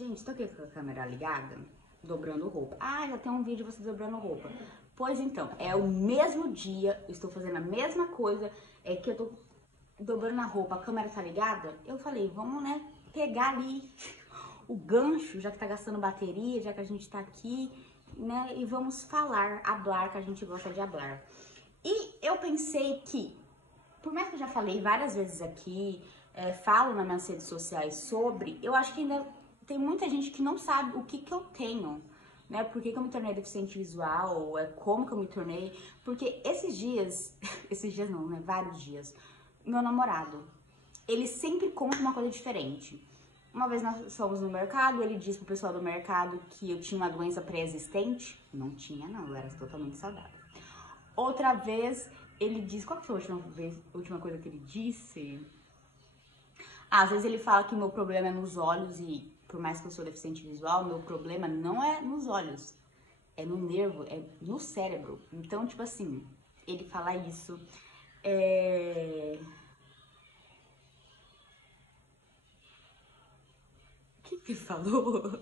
Gente, tô aqui com a câmera ligada, dobrando roupa. Ah, já tem um vídeo de você dobrando roupa. Pois então, é o mesmo dia, eu estou fazendo a mesma coisa, é que eu tô dobrando a roupa, a câmera tá ligada. Eu falei, vamos, né, pegar ali o gancho, já que tá gastando bateria, já que a gente tá aqui, né, e vamos falar, hablar, que a gente gosta de hablar. E eu pensei que, por mais que eu já falei várias vezes aqui, falo nas minhas redes sociais sobre, eu acho que ainda tem muita gente que não sabe o que eu tenho, né? Por que eu me tornei deficiente visual, como que eu me tornei. Porque esses dias, esses dias não, né? Vários dias, meu namorado, ele sempre conta uma coisa diferente. Uma vez nós fomos no mercado, ele disse pro pessoal do mercado que eu tinha uma doença pré-existente. Não tinha, não, eu era totalmente saudável. Outra vez, ele disse... Qual que foi a última coisa que ele disse? Às vezes ele fala que meu problema é nos olhos e, por mais que eu sou deficiente visual, meu problema não é nos olhos. É no nervo, é no cérebro. Então, tipo assim, ele fala isso. O que ele falou?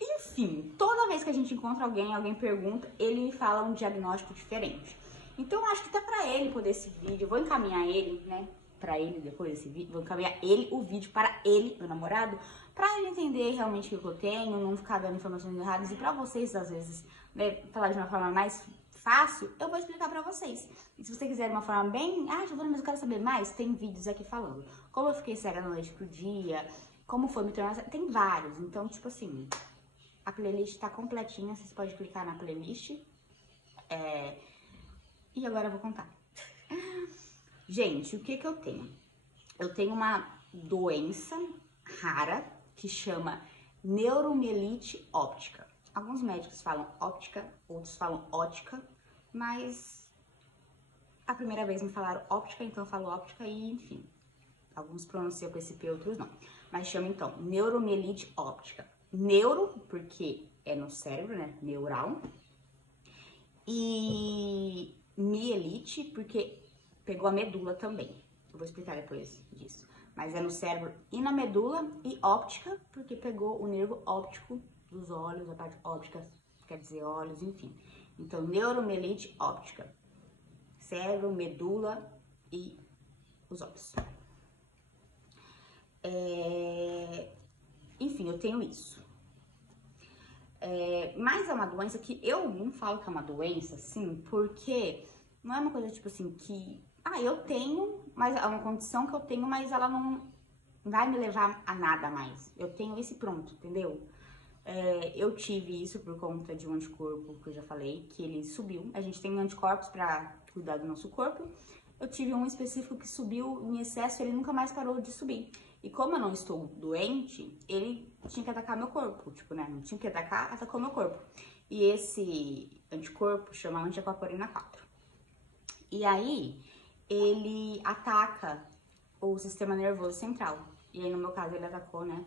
Enfim, toda vez que a gente encontra alguém pergunta, ele me fala um diagnóstico diferente. Então, eu acho que até pra ele poder esse vídeo, eu vou encaminhar ele, né, pra ele depois desse vídeo, vou encaminhar ele, o vídeo para ele, meu namorado, pra ele entender realmente o que eu tenho, não ficar dando informações erradas, e pra vocês, às vezes, né, falar de uma forma mais fácil, eu vou explicar pra vocês. E se você quiser de uma forma bem, Giovana, mas eu quero saber mais, tem vídeos aqui falando. Como eu fiquei cega da noite pro dia, como foi me tornar, tem vários, então, tipo assim... A playlist tá completinha, vocês podem clicar na playlist. E agora eu vou contar. Gente, o que eu tenho? Eu tenho uma doença rara que chama neuromielite óptica. Alguns médicos falam óptica, outros falam ótica, mas a primeira vez me falaram óptica, então eu falo óptica e enfim. Alguns pronunciam com esse P, outros não. Mas chama então neuromielite óptica. Neuro, porque é no cérebro, né? Neural. E mielite, porque pegou a medula também. Eu vou explicar depois disso. Mas é no cérebro e na medula. E óptica, porque pegou o nervo óptico dos olhos, a parte óptica, quer dizer olhos, enfim. Então, neuromielite óptica. Cérebro, medula e os olhos. Enfim, eu tenho isso. Mas é uma doença que eu não falo que é uma doença, assim, porque não é uma coisa tipo assim que... eu tenho, mas é uma condição que eu tenho, mas ela não vai me levar a nada mais. Eu tenho esse pronto, entendeu? Eu tive isso por conta de um anticorpo que eu já falei, que ele subiu. A gente tem anticorpos pra cuidar do nosso corpo. Eu tive um específico que subiu em excesso e ele nunca mais parou de subir. E como eu não estou doente, ele tinha que atacar meu corpo. Tipo, né? Não tinha que atacar, atacou meu corpo. E esse anticorpo chama anti-aquaporina 4. E aí, ele ataca o sistema nervoso central. E aí, no meu caso, ele atacou, né?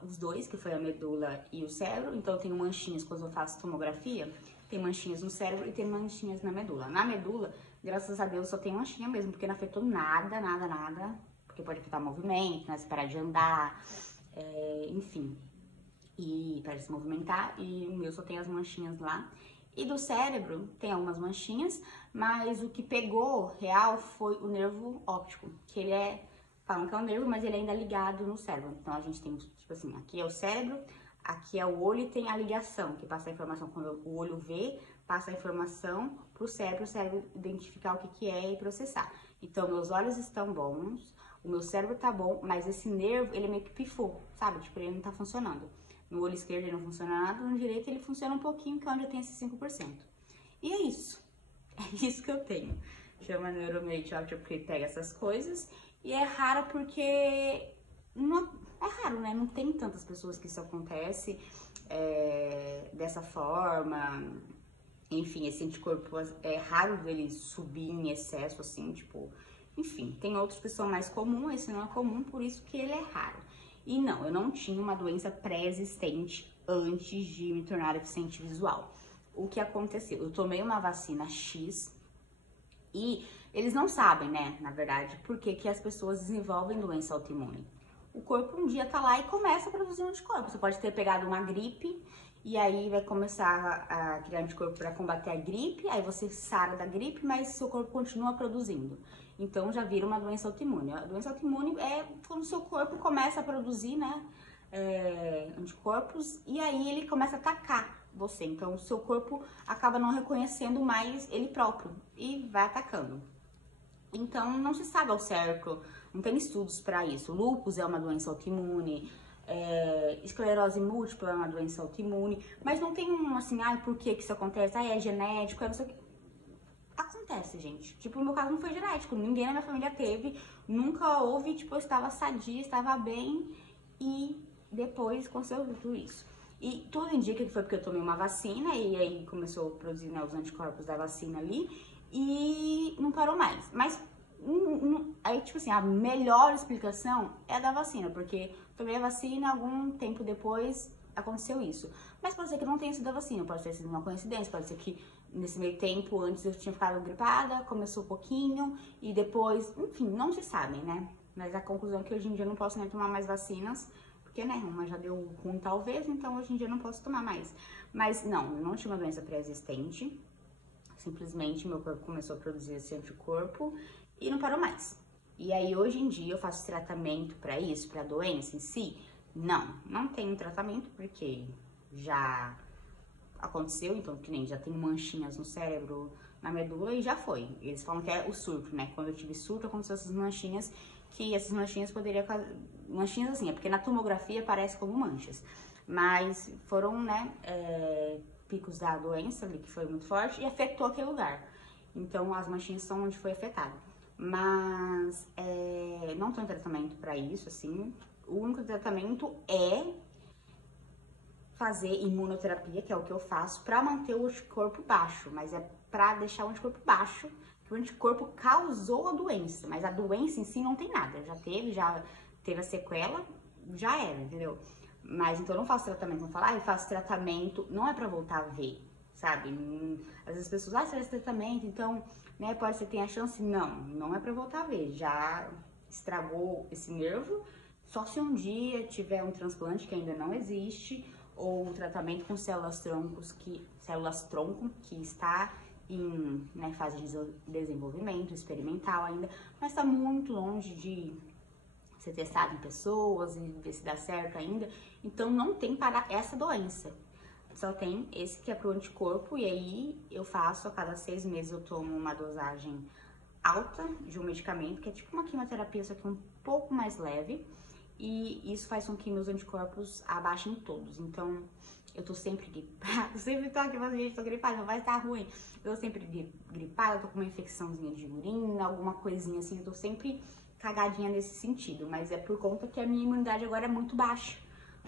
Os dois, que foi a medula e o cérebro. Então, eu tenho manchinhas quando eu faço tomografia. Tem manchinhas no cérebro e tem manchinhas na medula. Na medula, graças a Deus, só tem manchinha mesmo, porque não afetou nada, nada, nada. Porque pode afetar movimento, né? Se parar de andar, enfim. E para de se movimentar. E o meu só tem as manchinhas lá. E do cérebro tem algumas manchinhas, mas o que pegou real foi o nervo óptico, que ele falam que é um nervo, mas ele é ainda ligado no cérebro. Então a gente tem, tipo assim, aqui é o cérebro, aqui é o olho e tem a ligação, que passa a informação quando o olho vê, passa a informação pro cérebro, o cérebro identificar o que é e processar. Então meus olhos estão bons, o meu cérebro tá bom, mas esse nervo, ele meio que pifou, sabe? Tipo, ele não tá funcionando. No olho esquerdo ele não funciona nada, no direito ele funciona um pouquinho, que é onde eu tenho esse 5%. E é isso. É isso que eu tenho. Chama neuromielite óptica porque pega essas coisas. E é raro porque... Não, é raro, né? Não tem tantas pessoas que isso acontece dessa forma. Enfim, esse anticorpo é raro dele subir em excesso, assim, tipo... Enfim, tem outros que são mais comuns, esse não é comum, por isso que ele é raro. E não, eu não tinha uma doença pré-existente antes de me tornar deficiente visual. O que aconteceu? Eu tomei uma vacina X e eles não sabem, né, na verdade, por que as pessoas desenvolvem doença autoimune. o corpo um dia tá lá e começa a produzir um anticorpo. Você pode ter pegado uma gripe e aí vai começar a criar anticorpo para combater a gripe, aí você sara da gripe, mas seu corpo continua produzindo. Então já vira uma doença autoimune. A doença autoimune é quando o seu corpo começa a produzir, né, anticorpos, e aí ele começa a atacar você. Então o seu corpo acaba não reconhecendo mais ele próprio e vai atacando. Então não se sabe ao certo, não tem estudos para isso. Lúpus é uma doença autoimune, esclerose múltipla é uma doença autoimune, mas não tem um assim, por que isso acontece? É genético, não sei o que. Acontece, gente. Tipo, no meu caso não foi genético, ninguém na minha família teve, nunca houve, tipo, eu estava sadia, estava bem e depois aconteceu tudo isso. E tudo indica que foi porque eu tomei uma vacina e aí começou a produzir, né, os anticorpos da vacina ali e não parou mais. Mas aí, tipo assim, a melhor explicação é a da vacina, porque tomei a vacina, algum tempo depois aconteceu isso. Mas pode ser que não tenha sido a vacina, pode ter sido uma coincidência, pode ser que nesse meio tempo, antes eu tinha ficado gripada, começou um pouquinho e depois, enfim, não se sabe, né? Mas a conclusão é que hoje em dia eu não posso nem tomar mais vacinas, porque, né, uma já deu ruim talvez, então hoje em dia eu não posso tomar mais. Mas não, eu não tinha uma doença pré-existente, simplesmente meu corpo começou a produzir esse anticorpo e não parou mais. E aí hoje em dia eu faço tratamento para isso, para a doença em si? Não tenho tratamento porque já aconteceu, então que nem já tem manchinhas no cérebro, na medula e já foi. Eles falam que é o surto, né? Quando eu tive surto aconteceu essas manchinhas, que essas manchinhas poderiam... Manchinhas assim, é porque na tomografia parece como manchas. Mas foram, né, picos da doença ali, que foi muito forte e afetou aquele lugar. Então as manchinhas são onde foi afetado. Mas não tem tratamento pra isso, assim. O único tratamento é fazer imunoterapia, que é o que eu faço, pra manter o anticorpo baixo, mas é pra deixar o anticorpo baixo, que o anticorpo causou a doença, mas a doença em si não tem nada, já teve a sequela, já era, entendeu? Mas então eu não faço tratamento, não falar, eu faço tratamento, não é pra voltar a ver, sabe? Às vezes as pessoas, você faz tratamento, então, né, pode ser que tenha chance, não é pra voltar a ver, já estragou esse nervo, só se um dia tiver um transplante que ainda não existe, ou o tratamento com células-tronco que está em, né, fase de desenvolvimento experimental ainda, mas está muito longe de ser testado em pessoas e ver se dá certo ainda. Então não tem para essa doença, só tem esse que é pro anticorpo, e aí eu faço a cada 6 meses eu tomo uma dosagem alta de um medicamento, que é tipo uma quimioterapia, só que um pouco mais leve. E isso faz com que meus anticorpos abaixem todos. Então, eu tô sempre gripada, sempre tô aqui falando, gente, tô gripada, não vai estar ruim. Eu tô sempre gripada, tô com uma infecçãozinha de urina, alguma coisinha assim, eu tô sempre cagadinha nesse sentido. Mas é por conta que a minha imunidade agora é muito baixa.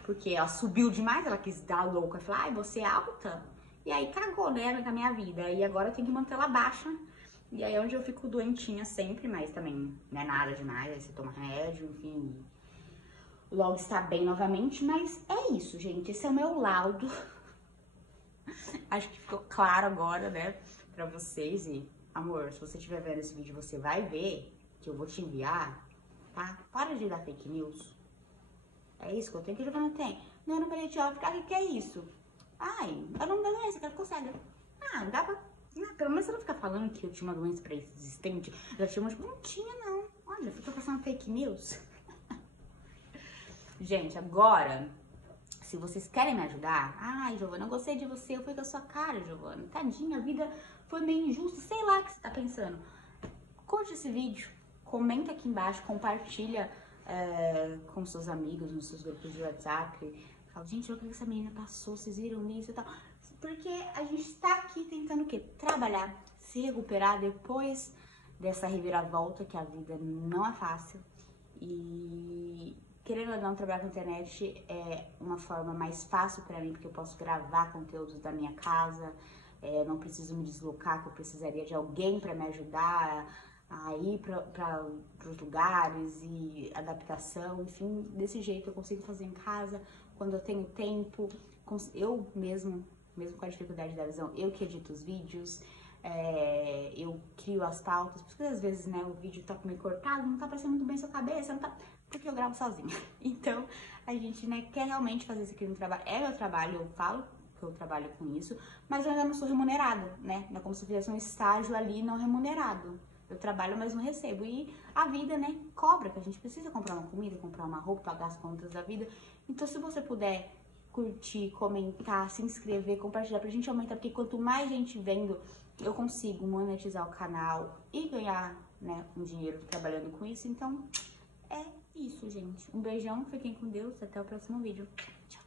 Porque ela subiu demais, ela quis dar louca, falar, ai, você é alta? E aí cagou, né, na minha vida. E agora eu tenho que manter ela baixa. E aí é onde eu fico doentinha sempre, mas também não é nada demais, aí você toma remédio, enfim... Logo está bem novamente, mas é isso, gente. Esse é o meu laudo. Acho que ficou claro agora, né, pra vocês. E, amor, se você estiver vendo esse vídeo, você vai ver que eu vou te enviar, tá? Para de dar fake news. É isso que eu tenho que jogar, não tem. Não, eu não parei de ficar, o que é isso? Ai, é o nome da doença, que ela ficou cega. Ah, dá pra... pelo menos você não fica falando que eu tinha uma doença pré-existente. Já tinha umas... Não tinha, não. Olha, fica passando fake news. Gente, agora, se vocês querem me ajudar... Ai, Giovana, eu gostei de você, eu fui com a sua cara, Giovana. Tadinha, a vida foi meio injusta, sei lá o que você tá pensando. Curte esse vídeo, comenta aqui embaixo, compartilha com seus amigos, nos seus grupos de WhatsApp. Fala, gente, olha o que essa menina passou, vocês viram isso e tal. Porque a gente tá aqui tentando o quê? Trabalhar, se recuperar depois dessa reviravolta, que a vida não é fácil. E... querendo ou não, trabalhar com a internet é uma forma mais fácil pra mim, porque eu posso gravar conteúdos da minha casa, não preciso me deslocar, que eu precisaria de alguém pra me ajudar a ir para os lugares e adaptação, enfim, desse jeito eu consigo fazer em casa, quando eu tenho tempo, eu mesmo com a dificuldade da visão, eu que edito os vídeos, eu crio as pautas, porque às vezes, né, o vídeo tá meio cortado, não tá parecendo muito bem sua cabeça, não tá porque eu gravo sozinha. Então, a gente, né, quer realmente fazer isso aqui no trabalho. É meu trabalho, eu falo que eu trabalho com isso, mas eu ainda não sou remunerado, né? Não é como se eu fizesse um estágio ali não remunerado. Eu trabalho, mas não recebo. E a vida, né, cobra, que a gente precisa comprar uma comida, comprar uma roupa, pagar as contas da vida. Então, se você puder curtir, comentar, se inscrever, compartilhar pra gente aumentar, porque quanto mais gente vendo, eu consigo monetizar o canal e ganhar, né, um dinheiro trabalhando com isso. Então, é isso, gente. Um beijão, fiquem com Deus, até o próximo vídeo. Tchau.